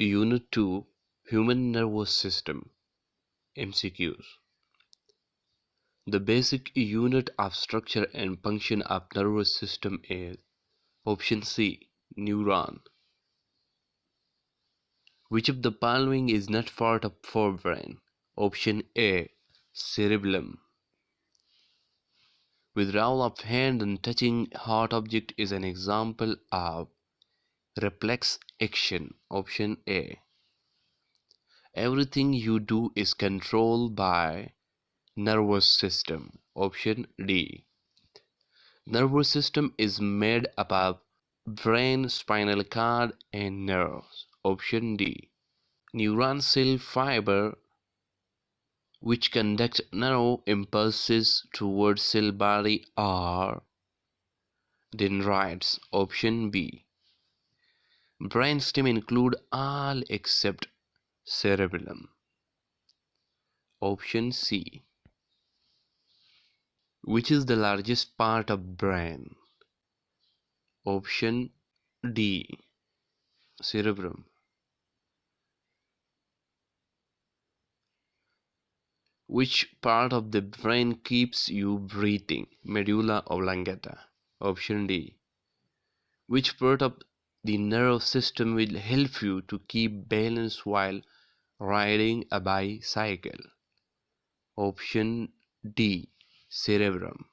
Unit 2, Human Nervous System, MCQs. The basic unit of structure and function of nervous system is option C, neuron. Which of the following is not part of forebrain? Option A, cerebellum. Withdrawal of hand and touching hot object is an example of reflex action. Option A. Everything you do is controlled by nervous system. Option D. Nervous system is made up of brain, spinal cord, and nerves. Option D. Neuron cell fiber which conduct nerve impulses towards cell body are dendrites. Option B. Brainstem include all except cerebellum. Option C. Which is the largest part of brain? Option D. Cerebrum. Which part of the brain keeps you breathing? Medulla oblongata. Option D. Which part of the nerve system will help you to keep balance while riding a bicycle? Option D. Cerebrum.